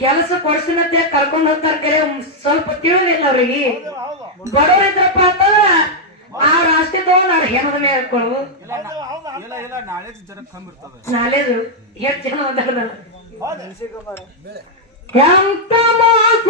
ಕೆಲಸ ಕೊಡ್ಸಿನತ್ತೆ ಕರ್ಕೊಂಡ್ ಹೋಗ್ತಾರ ಕರೆ ಸ್ವಲ್ಪ ತಿಳಿದಿಲ್ಲ ಅವ್ರಿಗೆ ಬಡವರಿದ್ರಪ್ಪ ಅಂತಂದ್ರ ಆ ರಾಷ್ಟ್ರೀಯ ತಗೊಂಡ್ ಅವ್ರ ಹೆಣದ ಮೇಲೆ ಹಾಕೊಳ್ಳು ನಾಳೆದು ಹೆಚ್ಚು ಜನ ಓದಾಡಲ್ಲ ಎಂತ ಮೋಸ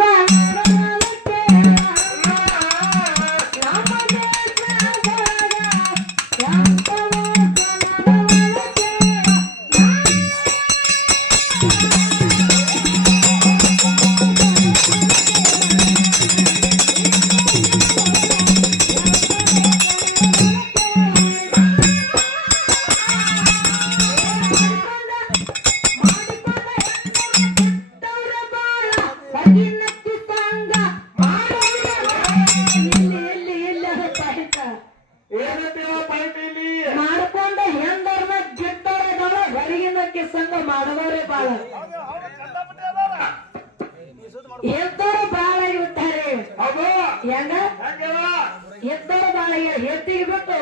ಮಾಡ್ಕೊಂಡ ಹೆಂದರ್ನ ಗಿಟ್ಟವ್ರ ಹೊರಗಿನಕ್ಕೆ ಸಂಘ ಮಾಡದವ್ರೆ ಬಾಳ ಎದ್ದವರು ಬಾಳ ಆಗಿಬಿಟ್ಟಾರೆ ಹೆಂಗ ಎದ್ದವರು ಬಾಳ ಎತ್ತಿಗೆ ಬಿಟ್ಟು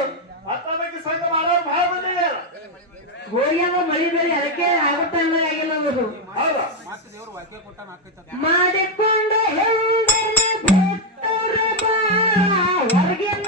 ಹೋಗ್ಯಾಗ ಮಳಿ ಬೆಳಿ ಅದಕ್ಕೆ ಆಗುತ್ತ ಆಗಿಲ್ಲ ಅನ್ನೋದು ಮಾಡಿಕೊಂಡು ಹೊರಗಿನ